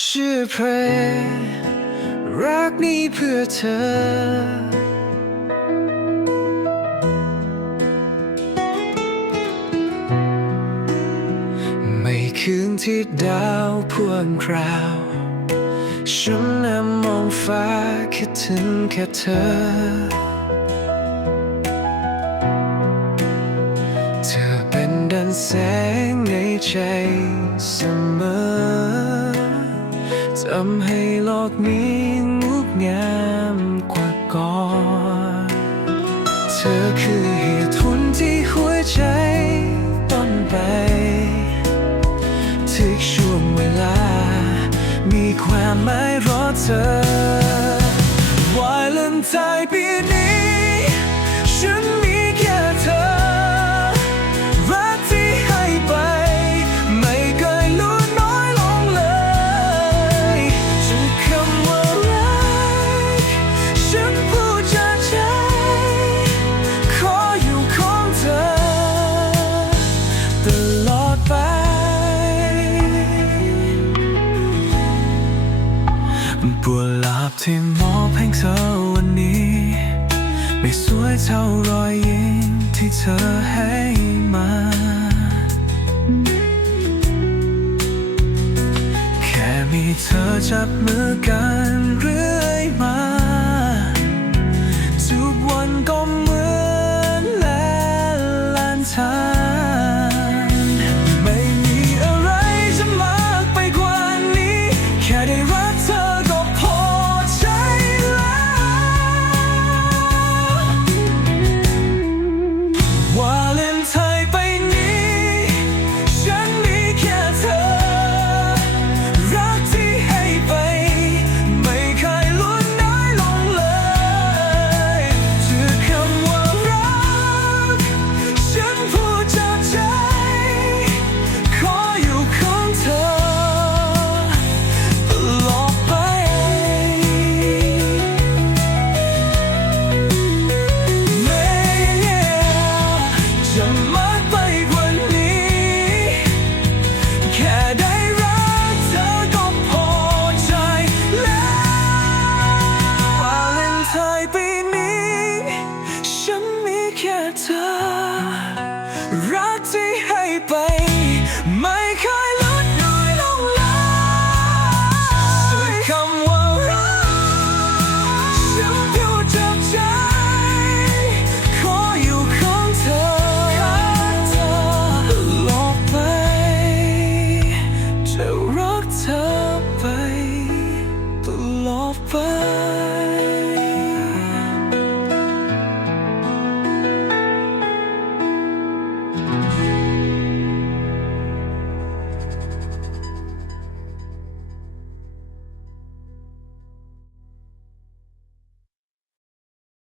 ชื่อเพลงรักนี้เพื่อเธอไม่คืนที่ดาวพวงคราว ฉันนำมองฟ้าคิดถึงแค่เธอ เธอเป็นดันแสงในใจเสมอ ทำให้โลกนี้งดงามกว่าก่อน เธอคือเหตุผลที่หัวใจต้นไปทุกช่วงเวลา มีความหมายรอเธอวาเลนไทน์ปีนี้ บัวลาบที่มอบให้เธอวันนี้ ไม่สวยเท่ารอยยิ้มที่เธอให้มา แค่มีเธอจับมือกันหรื จะมากไปว่านี้ แค่ได้รักเธอก็พอใจแล้ววาเลนไทน์ปมีฉันมีแค่เธอ